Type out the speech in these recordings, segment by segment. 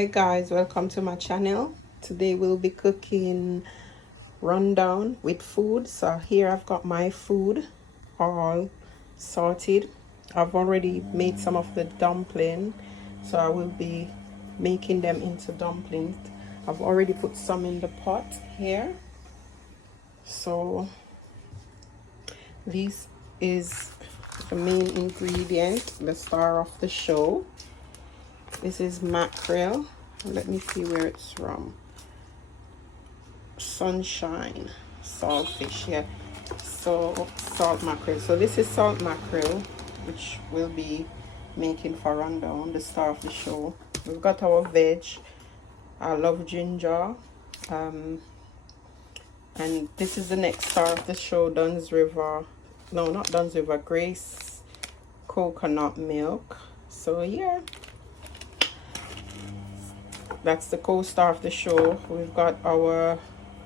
Hi guys, welcome to my channel. Today we'll be cooking rundown with food. So here I've got my food all sorted. I've already made some of the dumpling, so I will be making them into dumplings. I've already put some in the pot here. So this is the main ingredient, the star of the show. This is mackerel. Let me see where it's from. Sunshine saltfish, yeah. So salt mackerel. So this is salt mackerel, which we'll be making for rundown, the star of the show. We've got our veg. I love ginger. And this is the next star of the show, Dunn's River. No, not Dunn's River, Grace coconut milk. So yeah, that's the co-star of the show. We've got our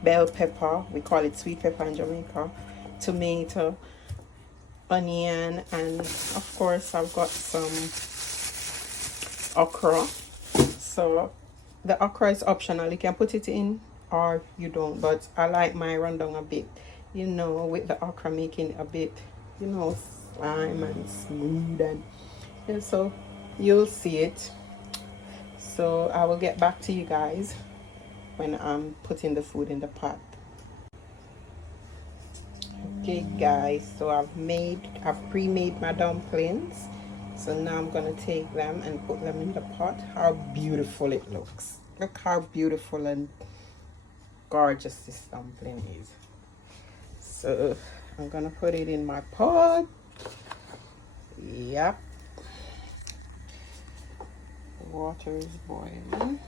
bell pepper, we call it sweet pepper in Jamaica, tomato, onion, and of course I've got some okra. So the okra is optional, you can put it in or you don't, but I like my rundown a bit, you know, with the okra, making it a bit, you know, slime and smooth, and yeah, so you'll see it. So I will get back to you guys when I'm putting the food in the pot. Okay guys, so I've pre-made my dumplings. So now I'm gonna take them and put them in the pot. How beautiful it looks. Look how beautiful and gorgeous this dumpling is. So I'm gonna put it in my pot. Yep. Water is boiling.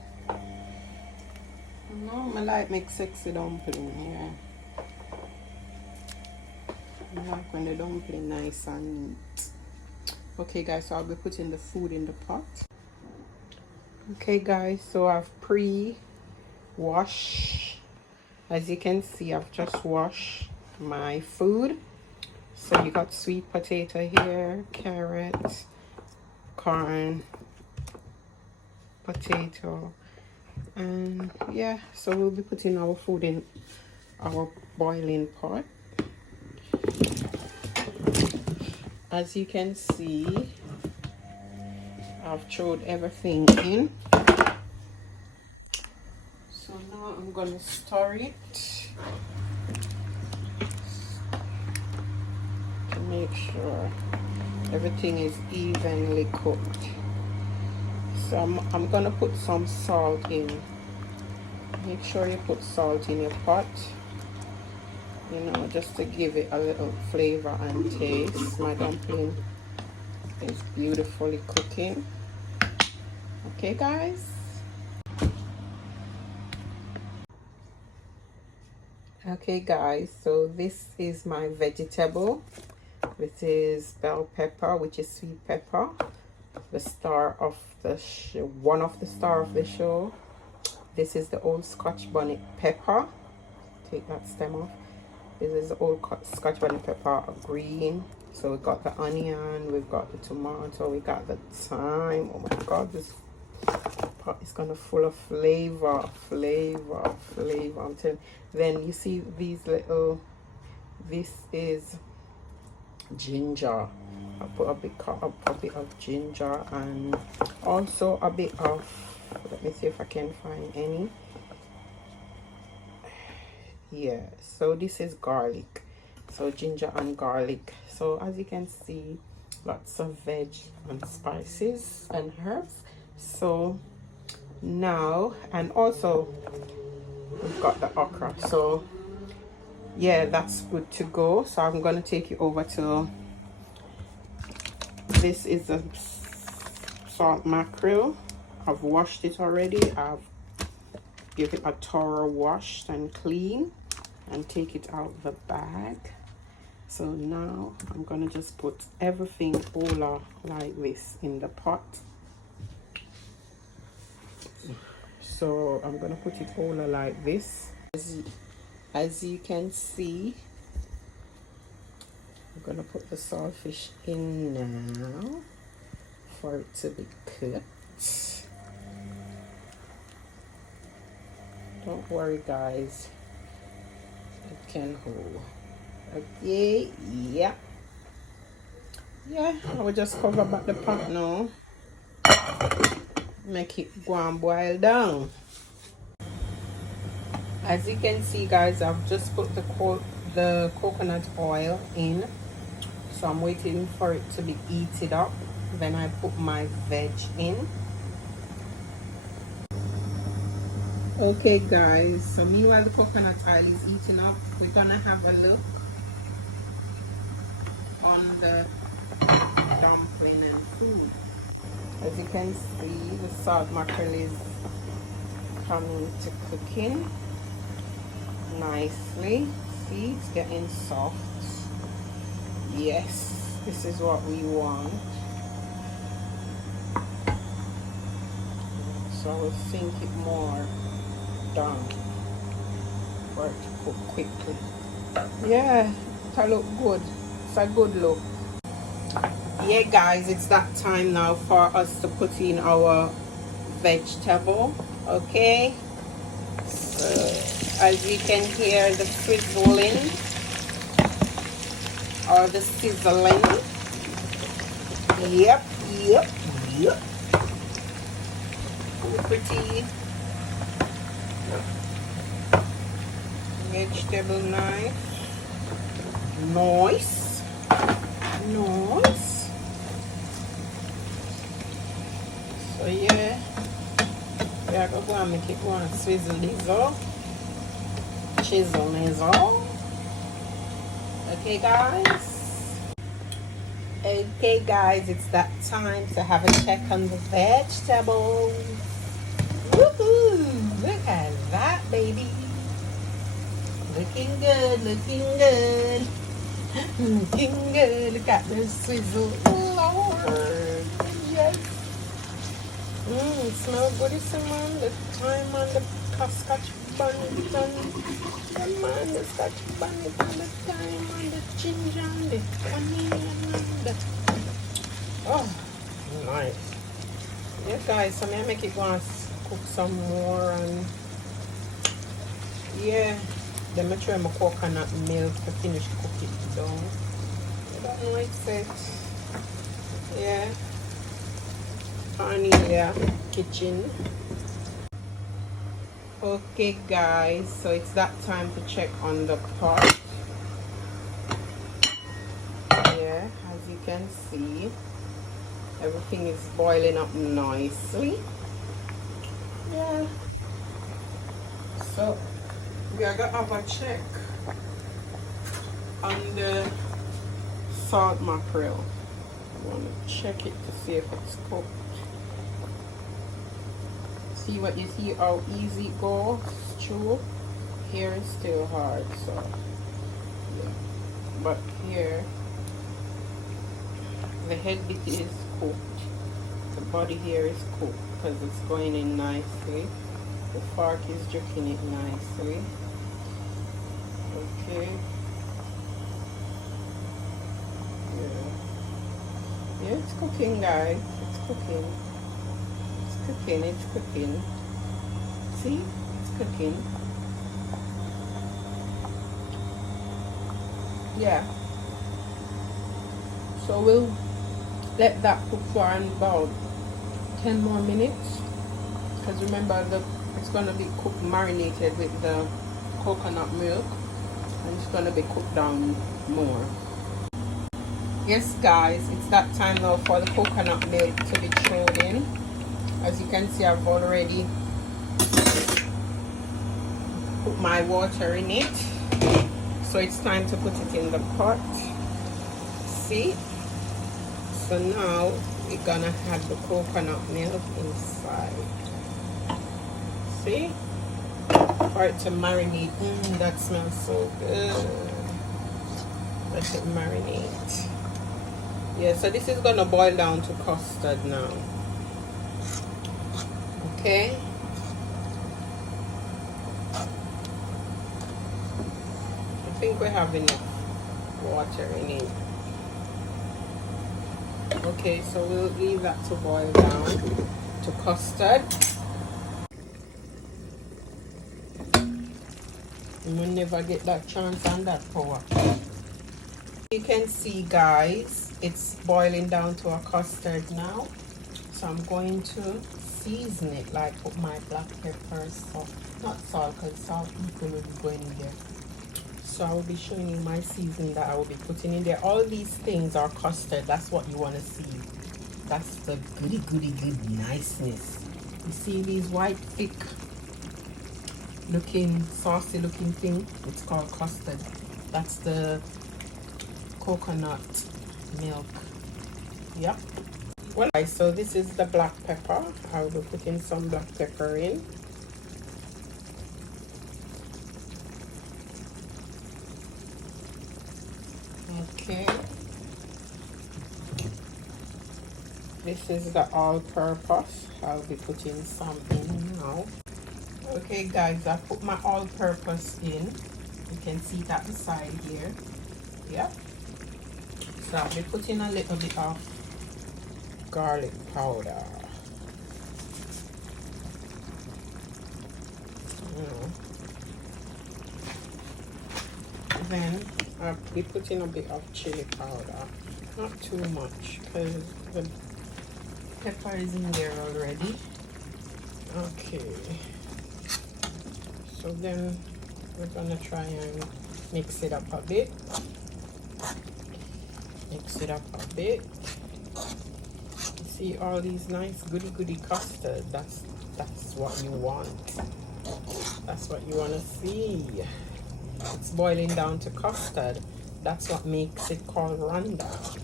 No, I like make sexy dumpling, yeah. I like when the dumpling nice and neat. Okay guys, so I'll be putting the food in the pot. Okay guys, so I've pre-washed. As you can see, I've just washed my food. So you got sweet potato here, carrot, corn, potato, and yeah, so we'll be putting our food in our boiling pot. As you can see, I've thrown everything in. So now I'm gonna stir it to make sure everything is evenly cooked. So I'm gonna put some salt in. Make sure you put salt in your pot, you know, just to give it a little flavor and taste. My dumpling is beautifully cooking. Okay guys, okay guys, so this is my vegetable. This is bell pepper, which is sweet pepper, the star of the show, one of the star of the show. This is the old Scotch bonnet pepper. Take that stem off. This is the old Scotch bonnet pepper, green. So we got the onion, we've got the tomato, we got the thyme. Oh my god, this pot is gonna full of flavor. I'm telling you. Then you see these little, this is ginger. I put a bit of ginger, and also a bit of, let me see if I can find any. Yeah, so this is garlic. So ginger and garlic. So as you can see, lots of veg and spices and herbs. So now, and also we've got the okra. So yeah, that's good to go. So I'm gonna take you over to, this is a salt mackerel. I've washed it already. I've given it a thorough wash and clean and take it out the bag. So now I'm gonna just put everything all like this in the pot. So I'm gonna put it all like this. As you can see, I'm gonna put the saltfish in now for it to be cooked. Don't worry, guys. It can hold. Okay, yeah. Yeah, I will just cover back the pot now. Make it go and boil down. As you can see, guys, I've just put the coconut oil in. So I'm waiting for it to be heated up. Then I put my veg in. Okay, guys, so meanwhile the coconut oil is heating up, we're gonna have a look on the dumpling and food. As you can see, the salt mackerel is coming to cooking nicely. See, it's getting soft. Yes, this is what we want. So I will sink it more down for it to cook quickly. Yeah, it look good. It's a good look. Yeah, guys, it's that time now for us to put in our vegetable. Okay, so as you can hear the frizzling or the sizzling. Yep. Pretty vegetable knife. Nice. So yeah, we are going to make it go and swizzle this up. Chisel this up. Okay, guys, it's that time to have a check on the vegetables. Woohoo! Look at that, baby. Looking good. Looking good. Look at the sizzle. Lord. Yes. It smells good, man. The thyme on the scotch bonnet on the scotch bonnet on the thyme on the ginger and the onion and the... Oh, nice. Yeah, guys, so I make it go and cook some more, and yeah, then I try my coconut milk to finish cook it down. I don't know it's it. Yeah. Cornelia kitchen. Okay, guys, so it's that time to check on the pot. Yeah, as you can see, everything is boiling up nicely. Yeah, so we are gonna have a check on the salt mackerel. I want to check it to see if it's cooked. See what you see, how easy it goes through. Here is still hard, so yeah. But here the head bit is cooked. The body here is cooked because it's going in nicely. The fork is jerking it nicely. Okay. Yeah, it's cooking, guys. It's cooking. It's cooking. See? It's cooking. Yeah. So we'll let that cook for about 10 more minutes. Because remember, it's going to be cooked, marinated with the coconut milk. And it's going to be cooked down more. Yes, guys, it's that time now for the coconut milk to be thrown in. As you can see, I've already put my water in it. So it's time to put it in the pot. See? So now we're gonna have the coconut milk inside. See? For it to marinate. That smells so good. Let it marinate. Yeah, so this is gonna boil down to custard now. Okay. I think we have enough water in it. Okay, so we'll leave that to boil down to custard. You will never get that chance and that power. You can see, guys, it's boiling down to a custard now. So I'm going to season it, like put my black pepper, salt, not salt, because salt will be going in there. So I will be showing you my seasoning that I will be putting in there. All these things are custard. That's what you want to see. That's the good niceness. You see these white, thick looking, saucy looking thing? It's called custard. That's the coconut milk. Yep. Well, so this is the black pepper. I will be putting some black pepper in. Okay. This is the all-purpose. I'll be putting some in now. Okay, guys, I put my all-purpose in. You can see that beside here. Yep. So I'll be putting a little bit of garlic powder. Then I'll be putting a bit of chili powder. Not too much because the pepper is in there already. Okay. So then we're gonna try and mix it up a bit. Mix it up a bit. You see all these nice goody custard. That's what you want. That's what you want to see. It's boiling down to custard. That's what makes it called rundung.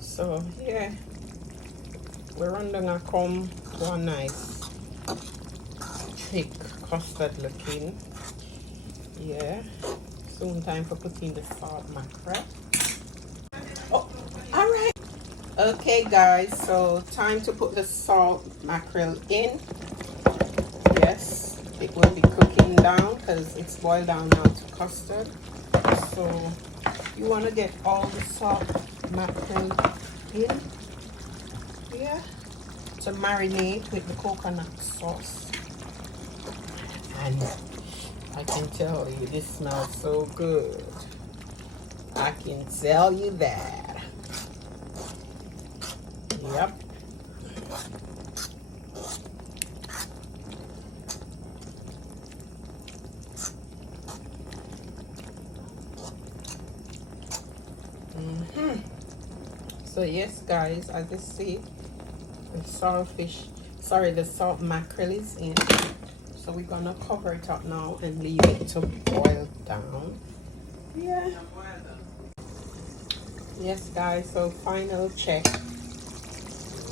So yeah, we're rundung a come one nice thick custard looking. Yeah, soon time for putting the salt mackerel. Oh, all right. Okay, guys, so time to put the salt mackerel in. Yes, it will be cooking down because it's boiled down now to custard. So you want to get all the salt mackerel in here to marinate with the coconut sauce. And I can tell you, this smells so good. I can tell you that. Yep. So yes, guys, as you see, the salt mackerel is in. So we're gonna cover it up now and leave it to boil down. Yeah. Yes, guys, so final check.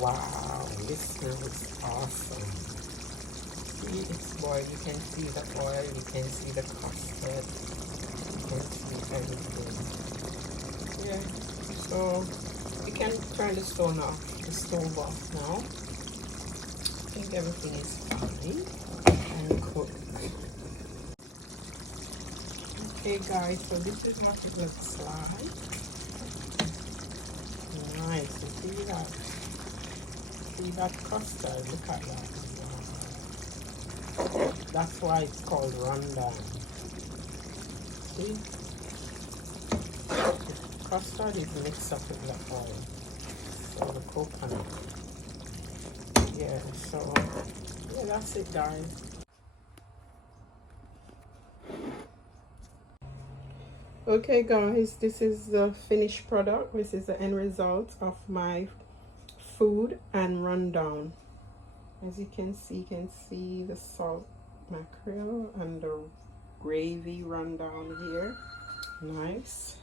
Wow, this smells awesome. See, it's boiled. You can see the oil, you can see the custard, you can see everything. Yeah, so you can turn the stove off now. I think everything is fine and cooked. Okay, guys, so this is what it looks like. Nice, you see that? See that custard? Look at that. Wow. That's why it's called rundung. See? The custard is mixed up with the oil. So the coconut. Yeah, so yeah, that's it, guys. Okay, guys, this is the finished product. This is the end result of my food and rundown. As you can see the salt mackerel and the gravy run down here. Nice.